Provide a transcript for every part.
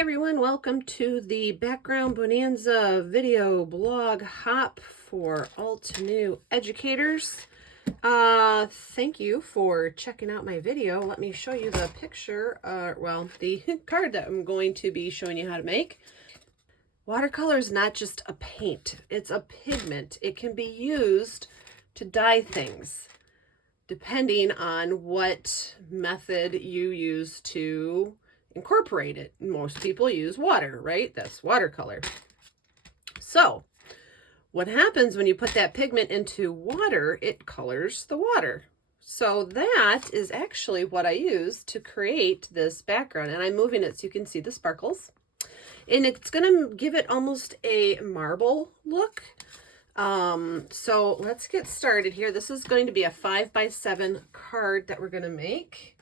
everyone, welcome to the background Bonanza video blog hop for Altenew educators. Thank you for checking out my video. Let me show you the picture, the card that I'm going to be showing you how to make. Watercolor is not just a paint, it's a pigment. It can be used to dye things depending on what method you use to incorporate it. Most people use water, right? That's watercolor. So what happens when you put that pigment into water, it colors the water. So that is actually what I use to create this background, and I'm moving it so you can see the sparkles, and it's going to give it almost a marble look. So let's get started here. This is going to be a 5x7 card that we're going to make.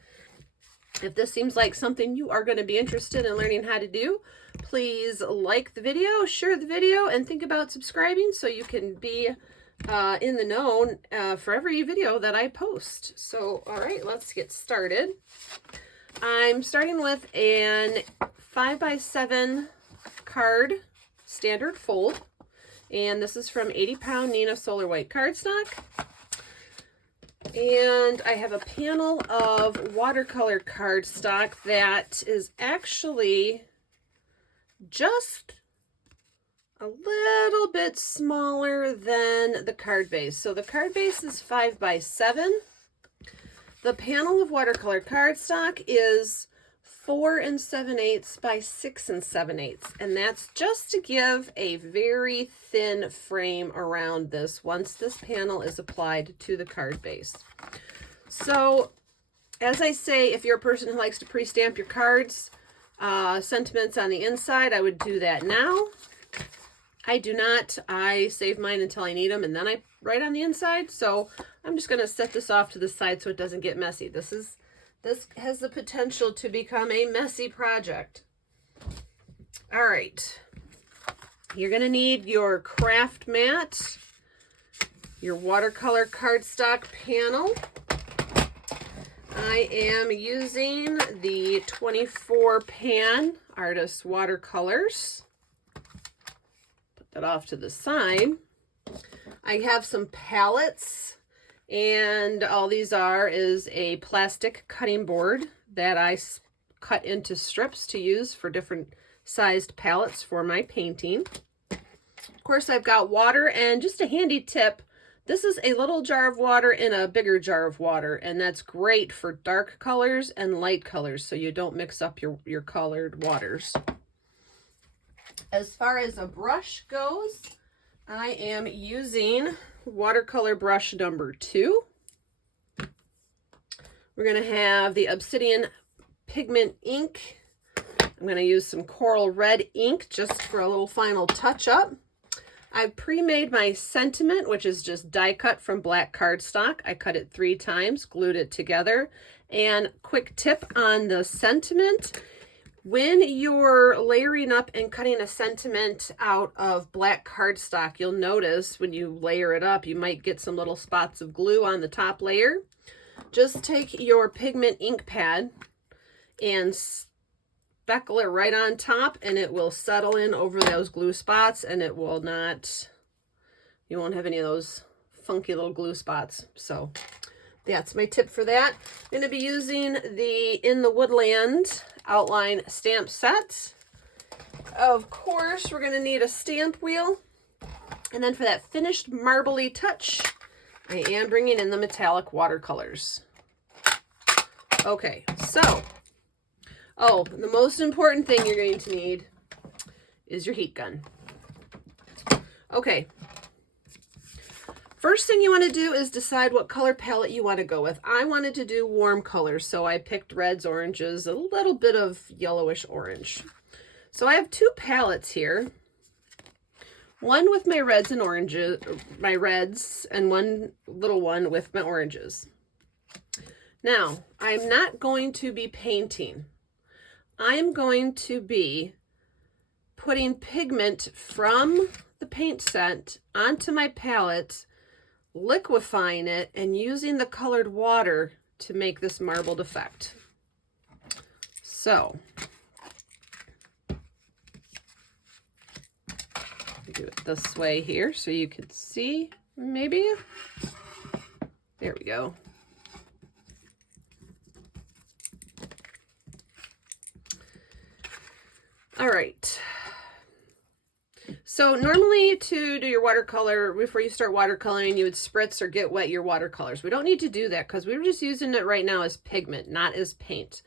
If this seems like something you are going to be interested in learning how to do, please like the video, share the video, and think about subscribing so you can be in the know for every video that I post. So, all right, let's get started. I'm starting with an 5x7 card standard fold, and this is from 80-pound Nina Solar White cardstock. And I have a panel of watercolor cardstock that is actually just a little bit smaller than the card base. So the card base is 5x7. The panel of watercolor cardstock is 4 7/8 by 6 7/8, and that's just to give a very thin frame around this once this panel is applied to the card base. So as I say, if you're a person who likes to pre-stamp your cards, sentiments on the inside, I would do that now. I do not. I save mine until I need them, and then I write on the inside. So I'm just going to set this off to the side so it doesn't get messy. This has the potential to become a messy project. All right. You're going to need your craft mat, your watercolor cardstock panel. I am using the 24 pan Artist Watercolors. Put that off to the side. I have some palettes. And all these is a plastic cutting board that I cut into strips to use for different sized palettes for my painting. Of course, I've got water, and just a handy tip, this is a little jar of water in a bigger jar of water, and that's great for dark colors and light colors so you don't mix up your colored waters. As far as a brush goes, I am using watercolor brush number 2. We're going to have the Obsidian Pigment Ink. I'm going to use some coral red ink just for a little final touch up. I've pre-made my sentiment, which is just die cut from black cardstock. I cut it 3 times, glued it together. And quick tip on the sentiment: when you're layering up and cutting a sentiment out of black cardstock, you'll notice when you layer it up, you might get some little spots of glue on the top layer. Just take your pigment ink pad and speckle it right on top, and it will settle in over those glue spots, and it will not, you won't have any of those funky little glue spots. So that's my tip for that. I'm going to be using the In the Woodland outline stamp set. Of course, we're going to need a stamp wheel. And then for that finished marbly touch, I am bringing in the metallic watercolors. Okay, so, the most important thing you're going to need is your heat gun. Okay. First thing you want to do is decide what color palette you want to go with. I wanted to do warm colors, so I picked reds, oranges, a little bit of yellowish orange. So I have 2 palettes here. One with my reds and oranges, and one little one with my oranges. Now, I'm not going to be painting. I'm going to be putting pigment from the paint set onto my palette, liquefying it, and using the colored water to make this marbled effect. So this way here so you could see, maybe. There we go. All right. So normally to do your watercolor, before you start watercoloring, you would spritz or get wet your watercolors. We don't need to do that because we're just using it right now as pigment, not as paint.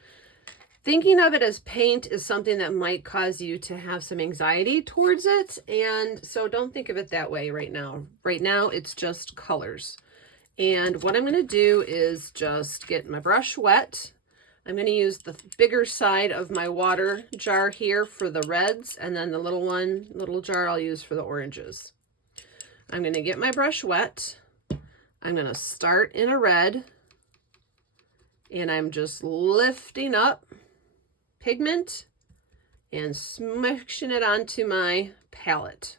Thinking of it as paint is something that might cause you to have some anxiety towards it, and so don't think of it that way right now. Right now, it's just colors. And what I'm going to do is just get my brush wet. I'm going to use the bigger side of my water jar here for the reds, and then the little jar I'll use for the oranges. I'm going to get my brush wet. I'm going to start in a red, and I'm just lifting up pigment and smushing it onto my palette.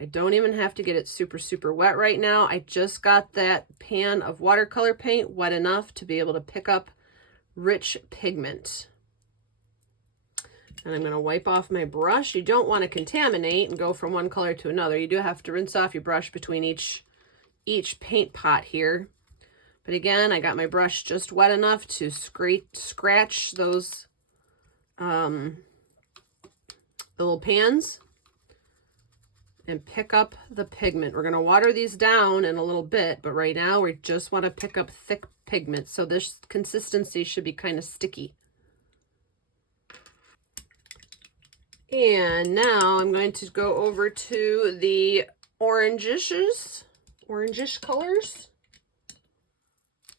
I don't even have to get it super wet right now. I just got that pan of watercolor paint wet enough to be able to pick up rich pigment. And I'm going to wipe off my brush. You don't want to contaminate and go from one color to another. You do have to rinse off your brush between each paint pot here. But again, I got my brush just wet enough to scratch those the little pans and pick up the pigment. We're going to water these down in a little bit, but right now we just want to pick up thick pigment. So this consistency should be kind of sticky. And now I'm going to go over to the orangish colors.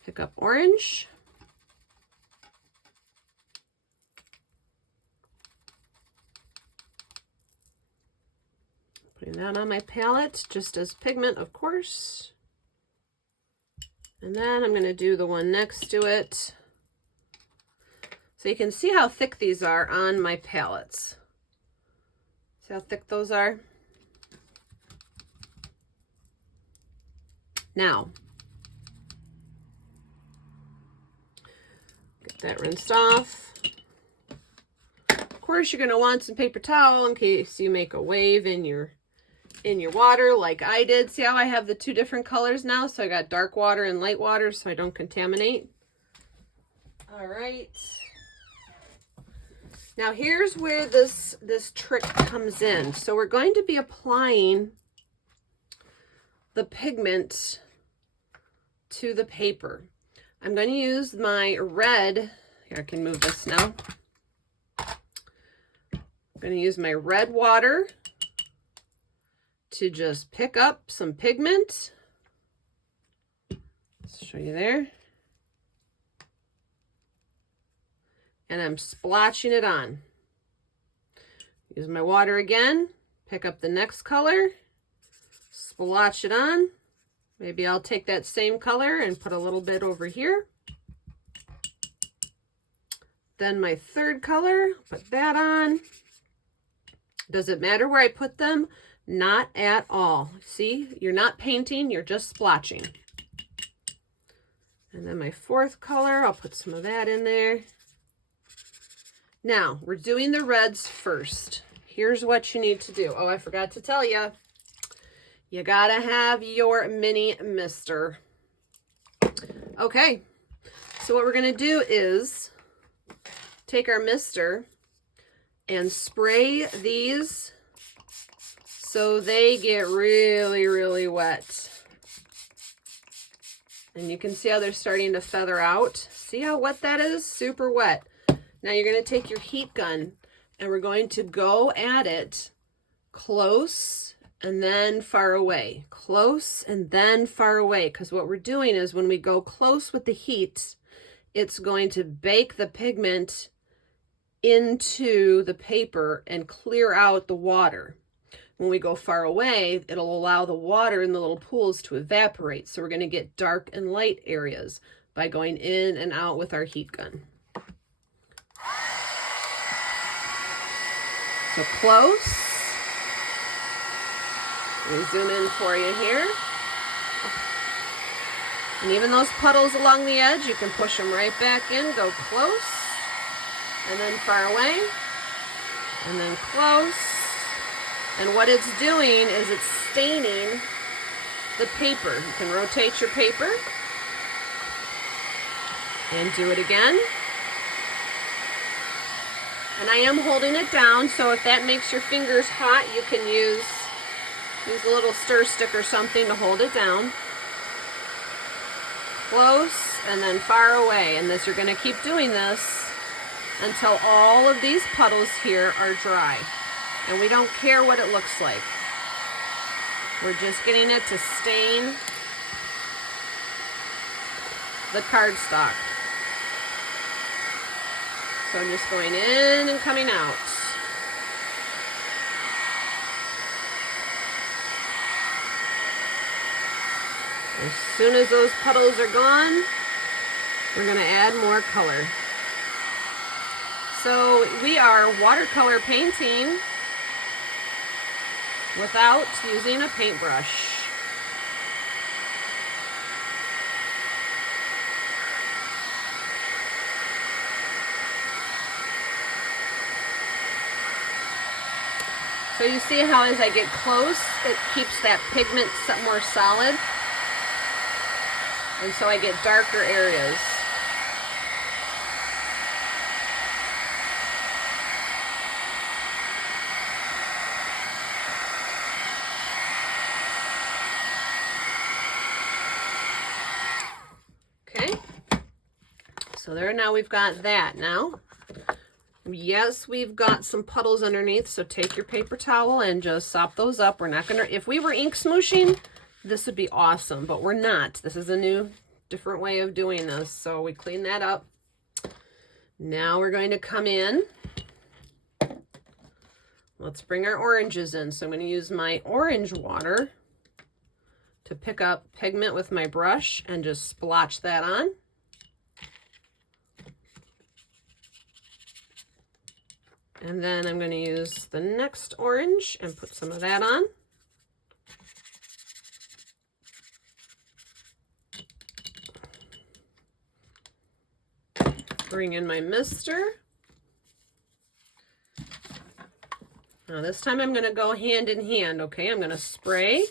Pick up orange. Putting that on my palette, just as pigment, of course. And then I'm going to do the one next to it. So you can see how thick these are on my palettes. See how thick those are? Now, get that rinsed off. Of course, you're going to want some paper towel in case you make a wave in your water like I did. See how I have the two different colors now? So I got dark water and light water so I don't contaminate. All right. Now here's where this trick comes in. So we're going to be applying the pigment to the paper. I'm going to use my red. Here, I can move this now. I'm going to use my red water to just pick up some pigment. Let's show you there. And I'm splotching it on. Use my water again, pick up the next color, splotch it on. Maybe I'll take that same color and put a little bit over here. Then my third color, put that on. Does it matter where I put them? Not at all. See, you're not painting, you're just splotching. And then my fourth color, I'll put some of that in there. Now, we're doing the reds first. Here's what you need to do. Oh, I forgot to tell you. You gotta have your mini mister. Okay, so what we're gonna do is take our mister and spray these so they get really wet. And you can see how they're starting to feather out. See how wet that is? Super wet. Now you're going to take your heat gun and we're going to go at it close and then far away. Close and then far away. Because what we're doing is when we go close with the heat, it's going to bake the pigment into the paper and clear out the water. When we go far away, it'll allow the water in the little pools to evaporate. So we're going to get dark and light areas by going in and out with our heat gun. So close. Let me zoom in for you here. And even those puddles along the edge, you can push them right back in, go close, and then far away, and then close, And what it's doing is it's staining the paper. You can rotate your paper and do it again. And I am holding it down, so if that makes your fingers hot, you can use a little stir stick or something to hold it down. Close and then far away. And this, you're going to keep doing this until all of these puddles here are dry. And we don't care what it looks like. We're just getting it to stain the cardstock. So I'm just going in and coming out. As soon as those puddles are gone, we're going to add more color. So we are watercolor painting without using a paintbrush. So you see how as I get close, it keeps that pigment more solid. And so I get darker areas. Okay. So there, now we've got that now. Yes, we've got some puddles underneath, so take your paper towel and just sop those up. We're not gonna, if we were ink smooshing, this would be awesome, but we're not. This is a new, different way of doing this. So we clean that up. Now we're going to come in. Let's bring our oranges in. So I'm going to use my orange water to pick up pigment with my brush and just splotch that on. And then I'm going to use the next orange and put some of that on. Bring in my mister. Now this time I'm going to go hand in hand, okay? I'm going to spray.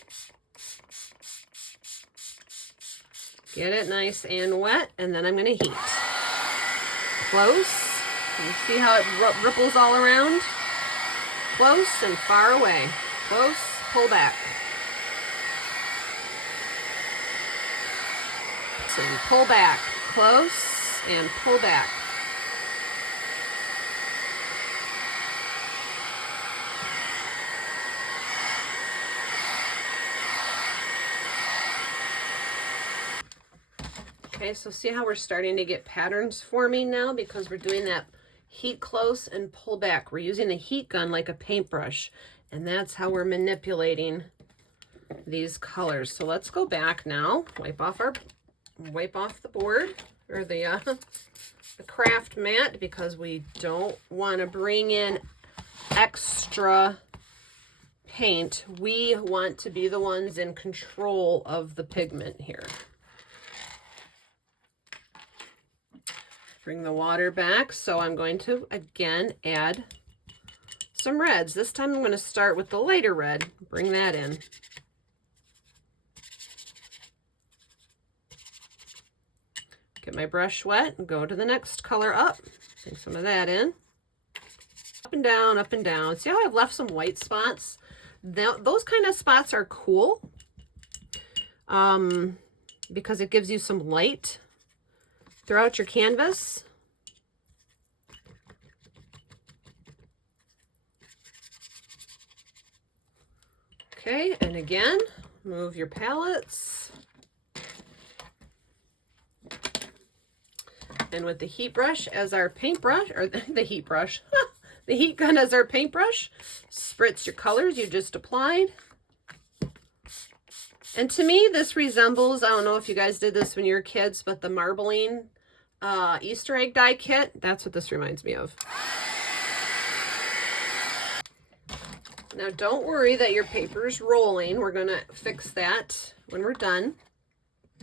Get it nice and wet, and then I'm going to heat. Close. You see how it ripples all around? Close and far away. Close, pull back. And pull back. Close and pull back. Okay, so see how we're starting to get patterns forming now because we're doing that heat close and pull back. We're using the heat gun like a paintbrush, and that's how we're manipulating these colors. So let's go back now, wipe off the board or the craft mat because we don't want to bring in extra paint. We want to be the ones in control of the pigment here. Bring the water back. So I'm going to again add some reds. This time I'm going to start with the lighter red. Bring that in. Get my brush wet and go to the next color up. Bring some of that in. Up and down, up and down. See how I've left some white spots? Those kind of spots are cool because it gives you some light throughout your canvas. Okay, and again, move your palettes. And with the heat brush as our paintbrush, or the heat brush, the heat gun as our paintbrush, spritz your colors you just applied. And to me, this resembles, I don't know if you guys did this when you were kids, but the marbling Easter egg die kit. That's what this reminds me of. Now, don't worry that your paper's rolling. We're going to fix that when we're done.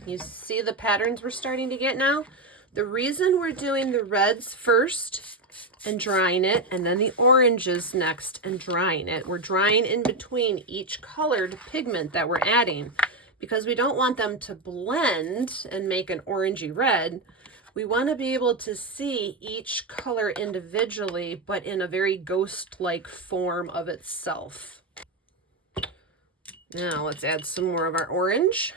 You see the patterns we're starting to get now? The reason we're doing the reds first and drying it, and then the oranges next and drying it. We're drying in between each colored pigment that we're adding because we don't want them to blend and make an orangey red. We want to be able to see each color individually, but in a very ghost-like form of itself. Now let's add some more of our orange.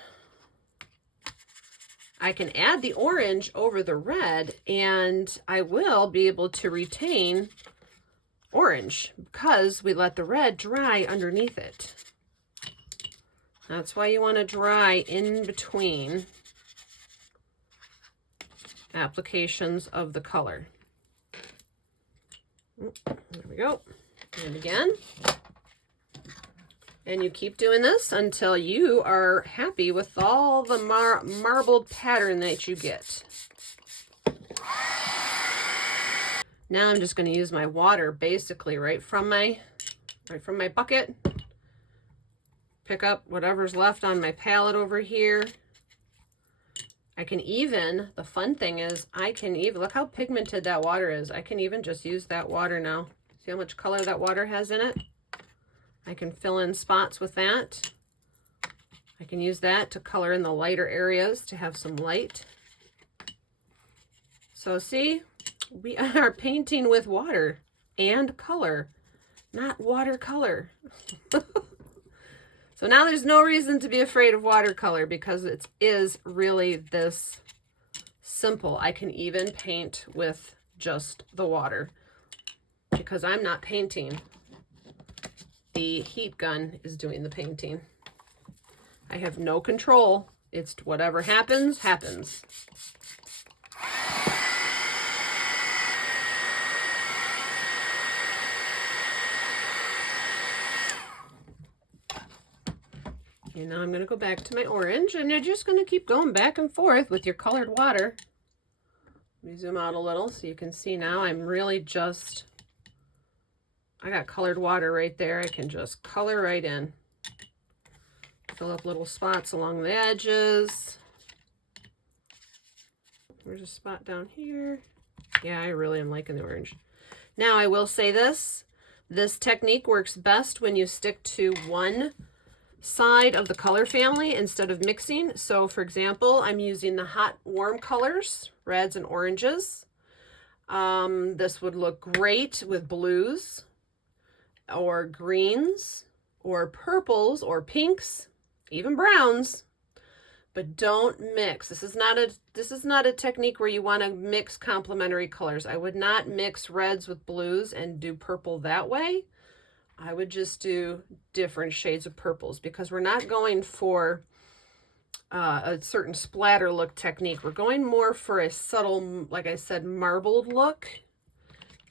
I can add the orange over the red and I will be able to retain orange because we let the red dry underneath it. That's why you want to dry in between applications of the color. There we go. And again. And you keep doing this until you are happy with all the marbled pattern that you get. Now I'm just going to use my water basically right from my bucket. Pick up whatever's left on my palette over here. I can even, the fun thing is, I can even, look how pigmented that water is. I can even just use that water now. See how much color that water has in it? I can fill in spots with that. I can use that to color in the lighter areas to have some light. So see, we are painting with water and color, not watercolor. So now there's no reason to be afraid of watercolor because it is really this simple. I can even paint with just the water because I'm not painting. The heat gun is doing the painting. I have no control. It's whatever happens, happens. And now I'm going to go back to my orange, and you're just going to keep going back and forth with your colored water. Let me zoom out a little so you can see now I'm really just, I got colored water right there. I can just color right in. Fill up little spots along the edges. There's a spot down here. Yeah, I really am liking the orange. Now I will say this technique works best when you stick to one side of the color family instead of mixing. So for example, I'm using the hot warm colors, reds and oranges. This would look great with blues or greens or purples or pinks, even browns, but don't mix. This is not a technique where you want to mix complementary colors. I would not mix reds with blues and do purple that way. I would just do different shades of purples because we're not going for a certain splatter look technique. We're going more for a subtle, like I said, marbled look.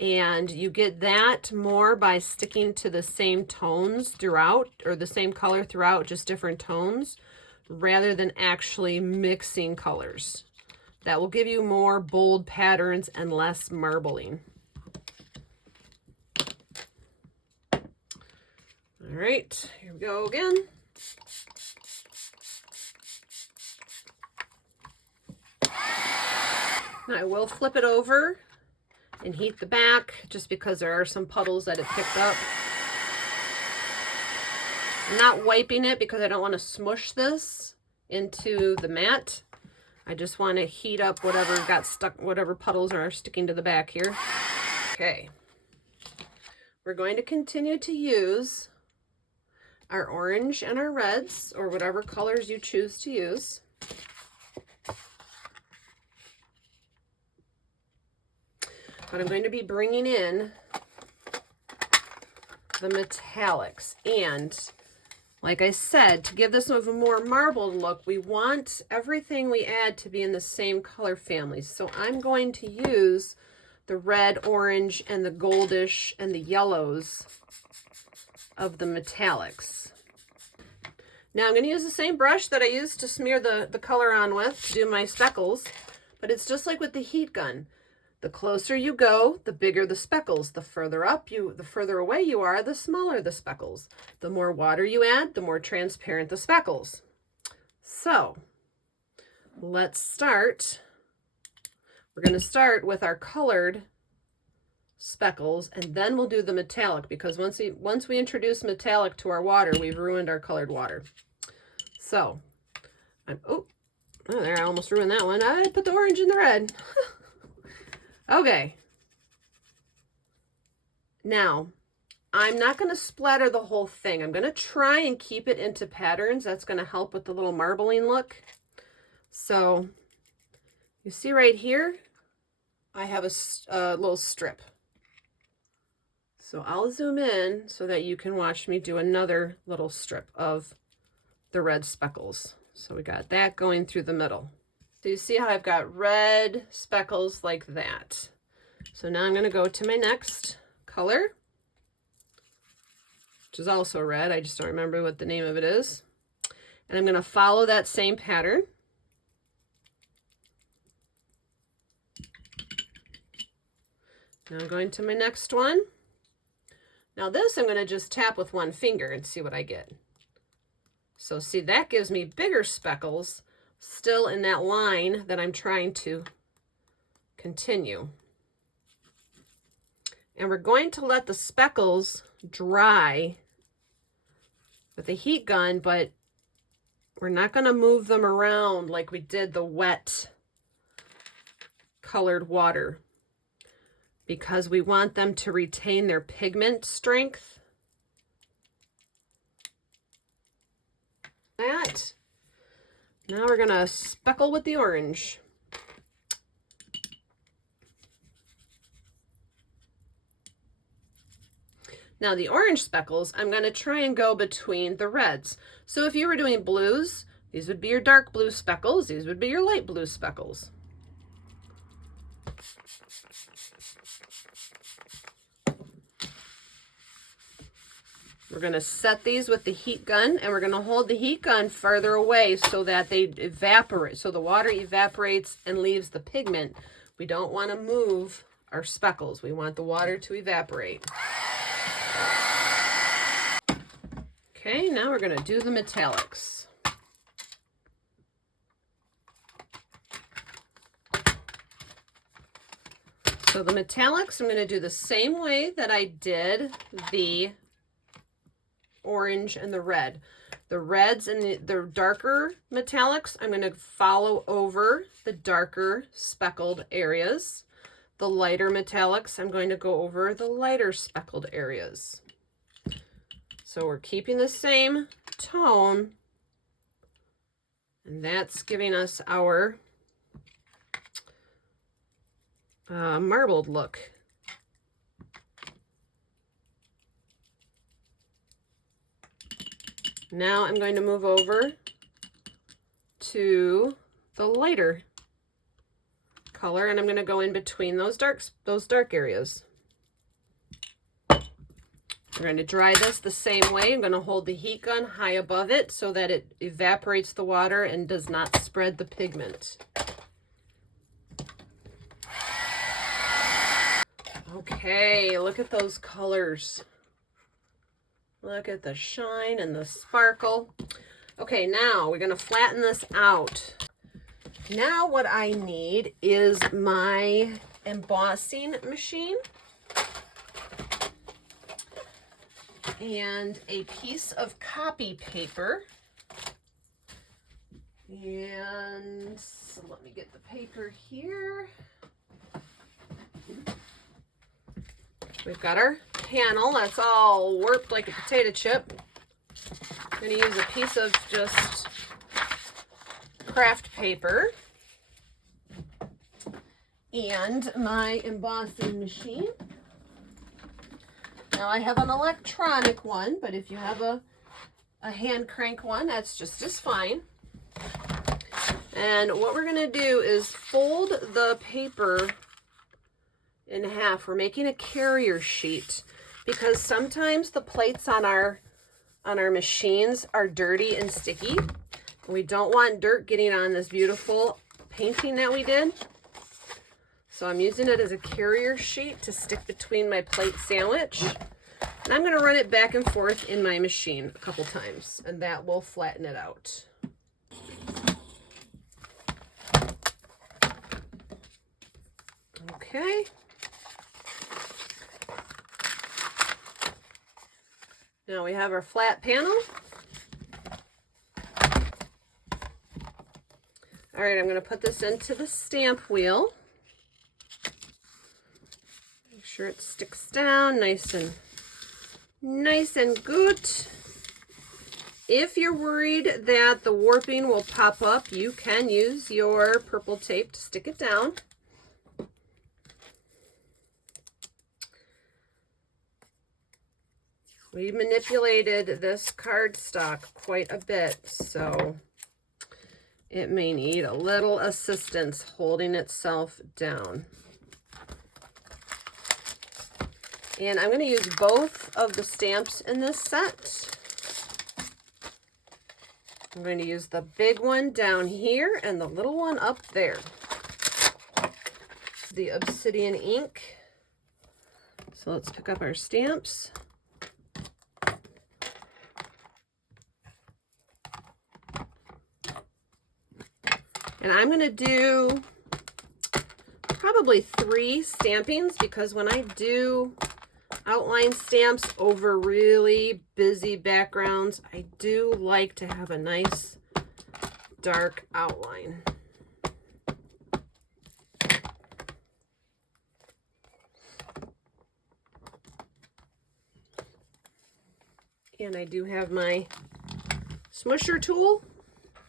And you get that more by sticking to the same tones throughout, or the same color throughout, just different tones, rather than actually mixing colors. That will give you more bold patterns and less marbling. All right, here we go again. Now I will flip it over and heat the back just because there are some puddles that it picked up. I'm not wiping it because I don't want to smush this into the mat. I just want to heat up whatever got stuck, whatever puddles are sticking to the back here. Okay. We're going to continue to use our orange and our reds, or whatever colors you choose to use. But I'm going to be bringing in the metallics. And like I said, to give this a more marbled look, we want everything we add to be in the same color family. So I'm going to use the red, orange, and the goldish and the yellows of the metallics. Now I'm going to use the same brush that I used to smear the color on with to do my speckles, but it's just like with the heat gun. The closer you go, the bigger the speckles. The further away you are, the smaller the speckles. The more water you add, the more transparent the speckles. So let's start. We're going to start with our colored speckles, and then we'll do the metallic, because once we introduce metallic to our water, we've ruined our colored water. So, oh there, I almost ruined that one. I put the orange in the red. Okay. Now, I'm not going to splatter the whole thing. I'm going to try and keep it into patterns. That's going to help with the little marbling look. So, you see right here, I have a little strip. So I'll zoom in so that you can watch me do another little strip of the red speckles. So we got that going through the middle. So you see how I've got red speckles like that. So now I'm going to go to my next color, which is also red. I just don't remember what the name of it is. And I'm going to follow that same pattern. Now I'm going to my next one. Now this I'm going to just tap with one finger and see what I get. So see, that gives me bigger speckles still in that line that I'm trying to continue. And we're going to let the speckles dry with the heat gun, but we're not going to move them around like we did the wet colored water, because we want them to retain their pigment strength. That. Now we're gonna speckle with the orange. Now the orange speckles, I'm gonna try and go between the reds. So if you were doing blues, these would be your dark blue speckles, these would be your light blue speckles. We're going to set these with the heat gun, and we're going to hold the heat gun farther away so that they evaporate, so the water evaporates and leaves the pigment. We don't want to move our speckles. We want the water to evaporate. Okay, now we're going to do the metallics. So the metallics, I'm going to do the same way that I did the orange and the red. The reds and the darker metallics, I'm going to follow over the darker speckled areas. The lighter metallics, I'm going to go over the lighter speckled areas. So we're keeping the same tone, and that's giving us our marbled look. Now I'm going to move over to the lighter color, and I'm going to go in between those dark areas. We're going to dry this the same way. I'm going to hold the heat gun high above it so that it evaporates the water and does not spread the pigment. Okay, look at those colors. Look at the shine and the sparkle. Okay, now we're going to flatten this out. Now what I need is my embossing machine and a piece of copy paper. And so let me get the paper here. We've got our panel that's all warped like a potato chip. I'm going to use a piece of just craft paper and my embossing machine. Now I have an electronic one, but if you have a hand crank one, that's just as fine. And what we're going to do is fold the paper in half. We're making a carrier sheet because sometimes the plates on our machines are dirty and sticky. We don't want dirt getting on this beautiful painting that we did. So I'm using it as a carrier sheet to stick between my plate sandwich. And I'm going to run it back and forth in my machine a couple times, and that will flatten it out. Okay. Now we have our flat panel. All right, I'm going to put this into the stamp wheel. Make sure it sticks down nice and good. If you're worried that the warping will pop up, you can use your purple tape to stick it down. We manipulated this cardstock quite a bit, so it may need a little assistance holding itself down. And I'm going to use both of the stamps in this set. I'm going to use the big one down here and the little one up there. The Obsidian ink. So let's pick up our stamps. And I'm going to do probably 3 stampings, because when I do outline stamps over really busy backgrounds, I do like to have a nice dark outline. And I do have my smusher tool.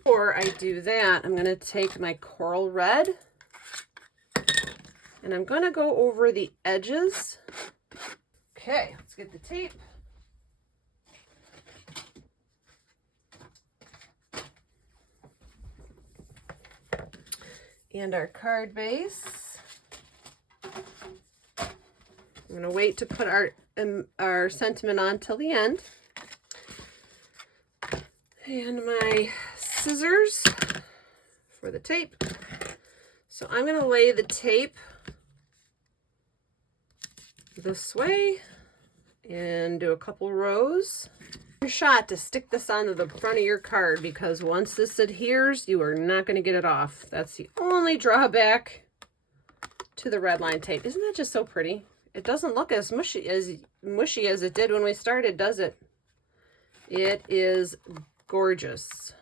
Before I do that, I'm going to take my coral red and I'm going to go over the edges. Okay, let's get the tape. And our card base. I'm going to wait to put our sentiment on till the end. And my scissors for the tape. So I'm going to lay the tape this way and do a couple rows. Your shot to stick this onto the front of your card, because once this adheres, you are not going to get it off. That's the only drawback to the red line tape. Isn't that just so pretty? It doesn't look as mushy as it did when we started, does it? It is gorgeous.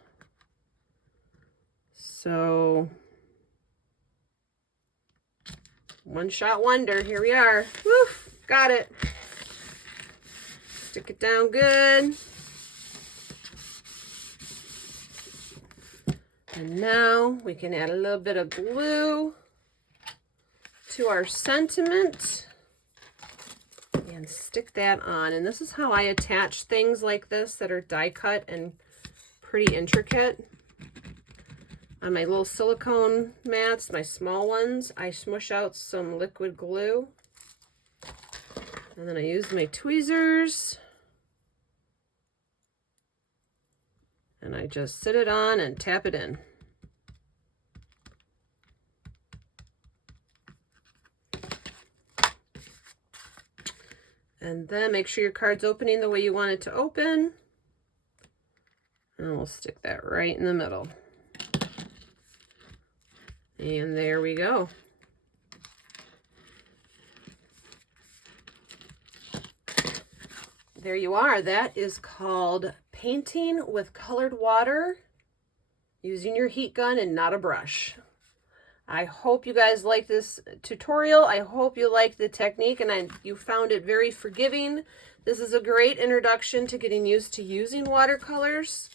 So, one shot wonder. Here we are. Woo! Got it. Stick it down good. And now we can add a little bit of glue to our sentiment and stick that on. And this is how I attach things like this that are die cut and pretty intricate. On my little silicone mats, my small ones, I smush out some liquid glue. And then I use my tweezers. And I just sit it on and tap it in. And then make sure your card's opening the way you want it to open. And we'll stick that right in the middle. And there we go. There you are. That is called painting with colored water using your heat gun and not a brush. I hope you guys like this tutorial. I hope you liked the technique and you found it very forgiving. This is a great introduction to getting used to using watercolors.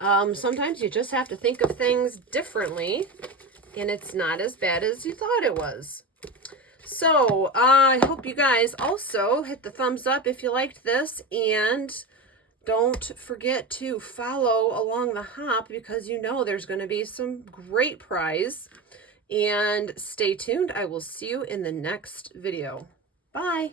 Sometimes you just have to think of things differently, and it's not as bad as you thought it was. So I hope you guys also hit the thumbs up if you liked this, and don't forget to follow along the hop, because you know there's going to be some great prize. And stay tuned. I will see you in the next video. Bye.